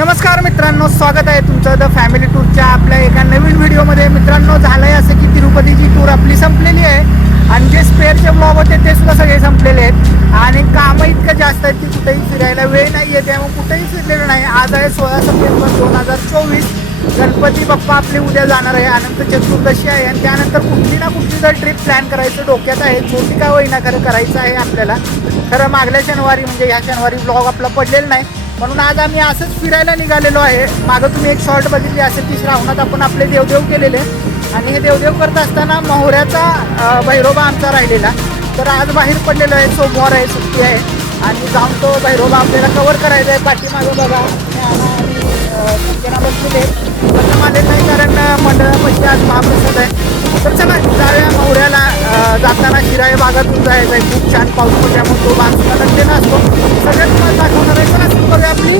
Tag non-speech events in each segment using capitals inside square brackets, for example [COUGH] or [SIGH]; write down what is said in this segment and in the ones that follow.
नमस्कार मित्रांनो स्वागत आहे तुमचं द फॅमिली टूरच्या आपल्या एका नवीन व्हिडिओमध्ये मित्रांनो झालं आहे असं की तिरुपतीची टूर आपली संपलेली आहे. आणि जे स्पेअरचे ब्लॉग होते ते सुद्धा सगळे संपलेले आहेत. आणि कामं इतकं जास्त आहेत की कुठेही फिरायला वेळ नाही आहे. त्यामुळे कुठेही फिरलेलं नाही. आज आहे सोळा सप्टेंबर दोन हजार चोवीस. गणपती बाप्पा आपले उद्या जाणार आहे. अनंत चतुर्दशी आहे. आणि त्यानंतर कुठली ना कुठली जर ट्रिप प्लॅन करायचं डोक्यात आहे छोटी का होईना खरं करायचं आहे आपल्याला. खरं मागल्या शनिवारी म्हणजे ह्या शनिवारी ब्लॉग आपला पडलेला नाही. म्हणून आज आम्ही असंच फिरायला निघालेलो आहे. मागं तुम्ही एक शॉर्ट बघितली असेल ती श्रावणात आपण आपले देवदेव केलेले. आणि हे देवदेव करत असताना मोहऱ्याचा भैरोबा आमचा राहिलेला. तर आज बाहेर पडलेलो आहे सोमवार आहे सुट्टी आहे. आणि जाऊन तो भैरोबा आपल्याला कवर करायचा आहे पाठीमागं बघा. ज्ञाना बसलेले. पण आले नाही कारण अं, मंडळापाशी आज महाप्रसाद आहे. तर चला जाऊया मोहऱ्याला. जाताना शिराळे भागातून जायचं आहे खूप छान पाऊस पडल्यामुळे तो भाग सुद्धा असतो सगळ्यात मला दाखवणार आहे चला सुरू करूया आपली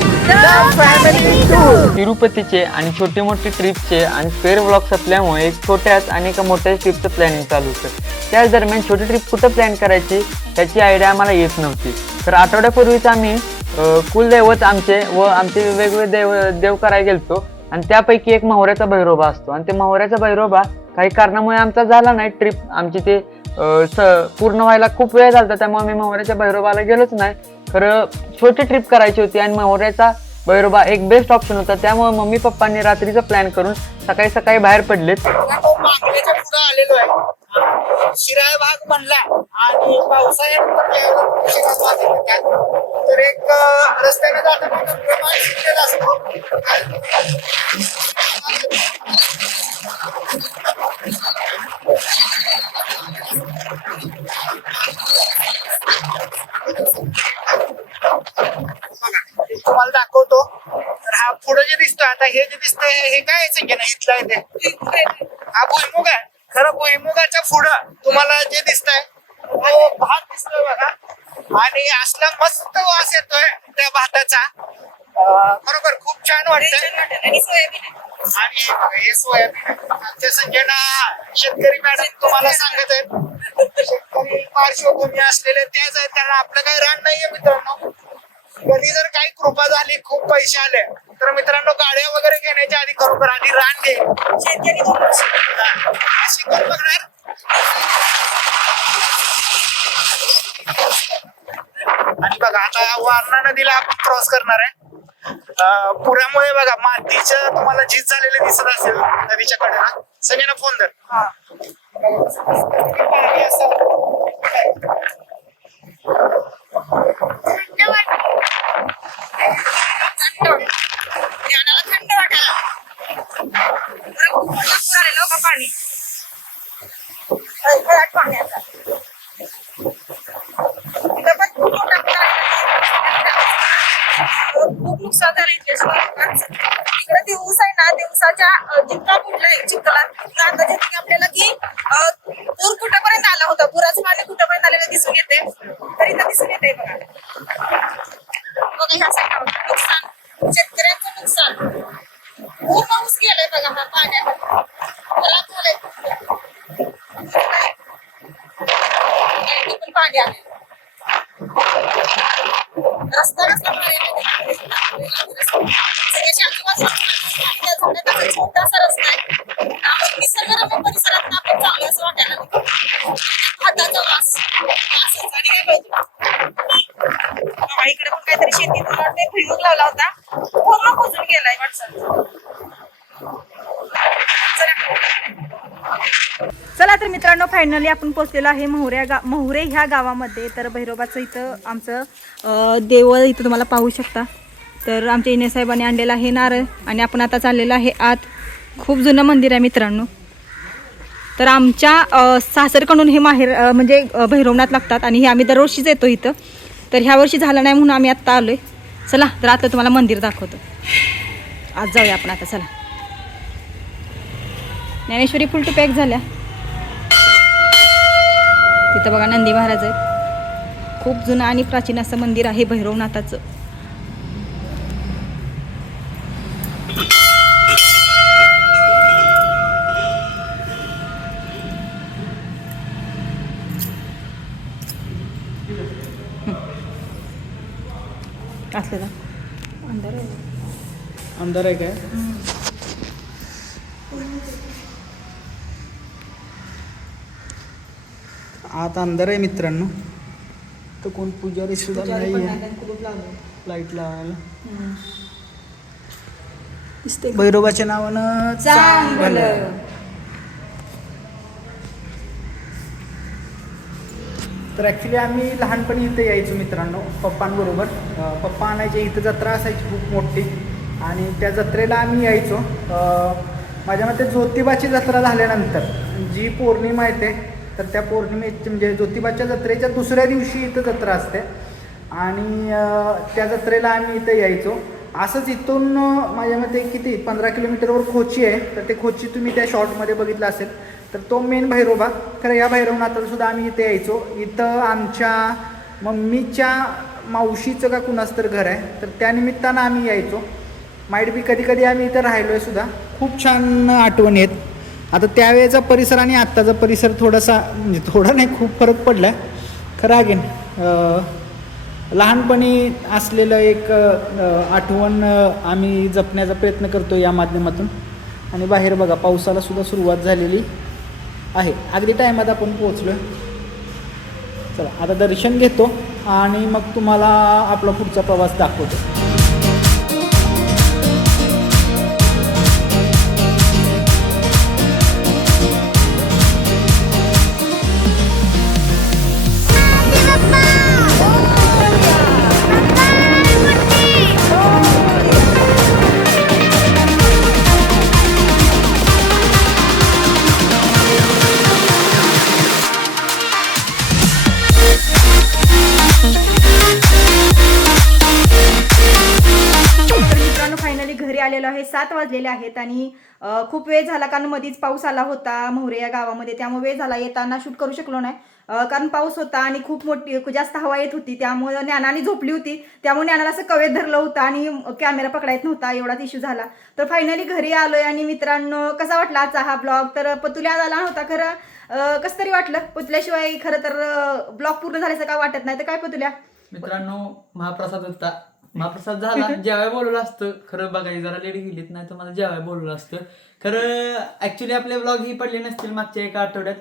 फॅमिली टूर तिरुपतीचे आणि छोटे मोठे ट्रिपचे आणि फेअर ब्लॉक्स असल्यामुळे एक छोट्याच आणि एका मोठ्या ट्रिपचं प्लॅनिंग चालू होतं. त्याच दरम्यान छोटी ट्रिप कुठं प्लॅन करायची त्याची आयडिया आम्हाला येत नव्हती. तर आठवड्यापूर्वीच आम्ही कुलदैवत आमचे व आमचे वेगवेगळे देव देव करायला गेलतो. आणि त्यापैकी एक महोऱ्याचा भैरोबा असतो. आणि ते महोऱ्याचा भैरोबा काही कारणामुळे आमचा झाला नाही. ट्रिप आमची ते पूर्ण व्हायला खूप वेळ झाला त्यामुळे मी मोहऱ्याच्या भैरोबाला गेलोच नाही. खरं छोटी ट्रिप करायची होती आणि मोहऱ्याचा भैरोबा एक बेस्ट ऑप्शन होता. त्यामुळे मम्मी पप्पांनी रात्रीचा प्लॅन करून सकाळी सकाळी बाहेर पडलेत. आलेलो आहे. शिराळ भाग बनला आणि पावसाळ्यात तर एक रस्त्याने जाताना धबधबा शिकलेला असतो बघा, तुम्हाला दाखवतो तर हा पुढे जे दिसतो आता हे जे दिसतंय हे काय आहे संख्या नाही इथला आहे. ते हा भुईमुग आहे. खरं भुईमुगाच्या पुढं तुम्हाला जे दिसतंय तो भात दिसतोय बघा. आणि असला मस्त वास येतोय त्या भाताचा. खरोखर खूप छान वाटतंय. आणि आहे. हे बघा, हे सोयाबीन आहे. आमच्या संख्येना शेतकरी मॅडम तुम्हाला सांगत आहेत. शेतकरी पार्श्वभूमी असलेले त्याच आहेत कारण आपलं काही रान नाहीये मित्रांनो. कधी जर काही कृपा झाली खूप पैसे आले. तर मित्रांनो गाड्या वगैरे घेण्याच्या आधी खरोखर आधी रान घे. शेतकरी बघणार. आणि बघा आता वारणा नदीला आपण क्रॉस करणार आहे. पुरामुळे बघा मातीचं तुम्हाला झीज झालेले दिसत असेल नदीच्या कडेला. सगळ्यांना फोन धर. जितका फुटलाय चिखला तर आता जे की आपल्याला की अं, पूर कुठपर्यंत आला होता पुराचं पाणी कुठपर्यंत आलेलं दिसून येते तर दिसून येते बघा बघा ह्या साईडला नुकसान शेतकऱ्यांचं नुकसान पूर्ण ऊस गेलाय बघा हा पाण्यात खराब झालंय पण पाणी आले रस्ता कसला पाणी सगळ्याच्या आजूबाजूला आपल्या झाडाचा हा छोटासा चला तर मित्रांनो फायनली आपण पोहोचलेलो आहे मोहऱ्या गा मोहरे ह्या गावामध्ये. तर भैरोबाचं इथं आमचं देवळ इथं तुम्हाला पाहू शकता. तर आमच्या इनेसाहेबांनी आणलेलं आहे नारळ आणि आपण आता चाललेलं आहे आत. खूप जुनं मंदिर आहे मित्रांनो. तर आमच्या सासरकडून हे माहेर म्हणजे भैरवनाथ लागतात आणि हे आम्ही दरवर्षीच येतो इथं. तर ह्या वर्षी झालं नाही म्हणून आम्ही आत्ता आलो आहे चला तर आता तुम्हाला मंदिर दाखवतो. आज जाऊया आपण आता चला. ज्ञानेश्वरी फुल टू पॅक झाल्या. तिथं बघा नंदी महाराज आहेत. खूप जुनं आणि प्राचीन असं मंदिर आहे भैरवनाथाचं. असलेला अंधार आहे. काय? आत अंदर आहे मित्रांनो. तर कोण पुजारी सुद्धा नाही आहे. लाइट लावायला. भैरोबाच्या नावानं चांगलं. तर ॲक्च्युली आम्ही लहानपणी इथे यायचो मित्रांनो पप्पांबरोबर. पप्पा आणायचे इथं जत्रा असायची खूप मोठी. आणि त्या जत्रेला आम्ही यायचो. माझ्या मते ज्योतिबाची जत्रा झाल्यानंतर जी पौर्णिमा येते तर त्या पौर्णिमेची म्हणजे ज्योतिबाच्या जत्रेच्या दुसऱ्या दिवशी इथं जत्रा असते. आणि त्या जत्रेला आम्ही इथं यायचो. असंच इथून माझ्या मते किती पंधरा किलोमीटरवर खोची आहे. तर ते खोची तुम्ही त्या शॉर्टमध्ये बघितलं असेल. तर तो मेन भैरोबा खरं या भैरवनाथाला सुद्धा आम्ही इथे यायचो. इथं आमच्या मम्मीच्या मावशीचं का कुणाचं तर घर आहे. तर त्यानिमित्तानं आम्ही यायचो. माईट बी कधी कधी आम्ही इथं राहिलो आहे सुद्धा. खूप छान आठवणी आहेत. आता त्यावेळेचा परिसर आणि आत्ताचा परिसर थोडासा म्हणजे थोडा नाही खूप फरक पडला आहे खरं अगेन लहानपणी असलेलं एक आठवण आम्ही जपण्याचा प्रयत्न करतो या माध्यमातून. आणि बाहेर बघा पावसाला सुद्धा सुरुवात झालेली आहे. अगदी टायमात आपण पोहोचलो चला आता दर्शन घेतो आणि मग तुम्हाला आपला पुढचा प्रवास दाखवतो. आलेलो आहे सात वाजलेले आहेत आणि खूप वेळ झाला कारण मधीच पाऊस आला होता मोहरे या गावामध्ये त्यामुळे वेळ झाला येताना शूट करू शकलो नाही. कारण पाऊस होता आणि खूप मोठी जास्त हवा येत होती त्यामुळे ज्ञानाने झोपली होती. त्यामुळे ज्ञानाला असं कवेत धरलं होतं आणि कॅमेरा पकडायत नव्हता एवढाच इश्यू झाला. तर फायनली घरी आलोय आणि मित्रांनो कसा वाटला आजचा हा ब्लॉग तर पतुल्या आला नव्हता खरं. कसं तरी वाटलं? पुतल्याशिवाय खरं तर ब्लॉग पूर्ण झाल्याचं काय वाटत नाही. तर काय पतुल्या? मित्रांनो महाप्रसाद होता. महाप्रसाद झाला. [LAUGHS] जेवाय बोलवलं असतं. खरं बघायला जरा लेडी गेलीत नाही तर मला जेवाय बोलवलं असतं. खरं ऍक्च्युली आपले ब्लॉग ही पडले नसतील मागच्या एका आठवड्यात.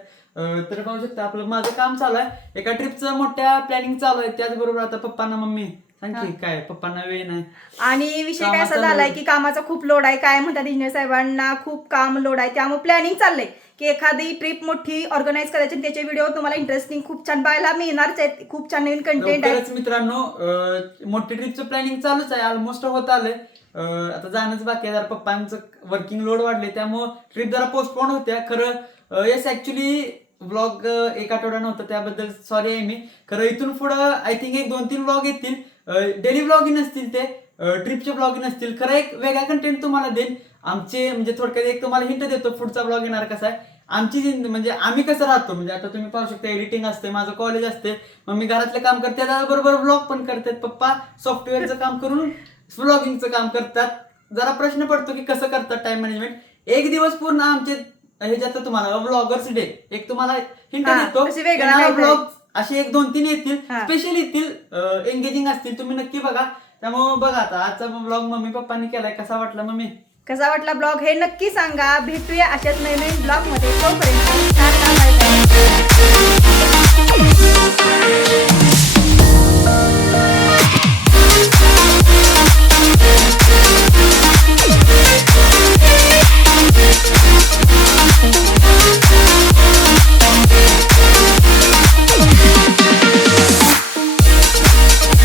तर पाहू शकता आपलं माझं काम चालू आहे. एका ट्रिपचं मोठ्या प्लॅनिंग चालू आहे. त्याचबरोबर आता पप्पांना मम्मी. सांग की काय पप्पांना वेळ नाही. आणि विषय काय असा झालाय. की कामाचा खूप लोड आहे. काय म्हणतात इंजिनियर साहेबांना खूप काम लोड आहे. त्यामुळे प्लॅनिंग चाललंय की एखादी ट्रिप मोठी ऑर्गनाईज करायची त्याचे व्हिडिओ तुम्हाला इंटरेस्टिंग खूप छान पाहायला मिळणारच आहेत. खूप छान नवीन कंटेंट आहे. मित्रांनो मोठी ट्रिपचं प्लॅनिंग चालूच आहे. ऑलमोस्ट होत आलंय. आता जाणंच बाकी आहे. जरा पप्पांचं वर्किंग लोड वाढले त्यामुळं ट्रिप जरा पोस्टपोन होत्या. खरं येस ऍक्च्युली ब्लॉग एक आठवडा नव्हता. त्याबद्दल सॉरी आहे मी. खरं इथून पुढं आय थिंक एक दोन तीन ब्लॉग येतील. डेली ब्लॉगिंग नसतील ते ट्रिपचे ब्लॉगिंग नसतील. खरं एक वेगळा कंटेंट तुम्हाला देईन. आमचे म्हणजे थोडक्यात एक तुम्हाला हिंट देतो पुढचा ब्लॉग येणार कसा आहे. आमची जिंद म्हणजे आम्ही कसं राहतो म्हणजे आता तुम्ही पाहू शकता एडिटिंग असते माझं कॉलेज असते. मग मी घरातलं काम करते त्याबरोबर ब्लॉग पण करतात पप्पा. सॉफ्टवेअरचं काम करून ब्लॉगिंगचं काम करतात. जरा प्रश्न पडतो की कसं करतात टाइम मॅनेजमेंट एक दिवस पूर्ण आमचे ह्याच्यात तुम्हाला ब्लॉगर्स डे एक तुम्हाला हिंट हा, देतो. ब्लॉग असे एक दोन तीन येतील. हा. स्पेशल येतील. एंगेजिंग असतील. तुम्ही नक्की बघा. त्यामुळे बघा आता आजचा ब्लॉग मम्मी पप्पांनी केलाय. कसा वाटला मम्मी? कसा वाटला ब्लॉग हे नक्की सांगा. भेटूया अशाच नवीन ब्लॉगमध्ये. तोपर्यंत टाटा, बाय बाय.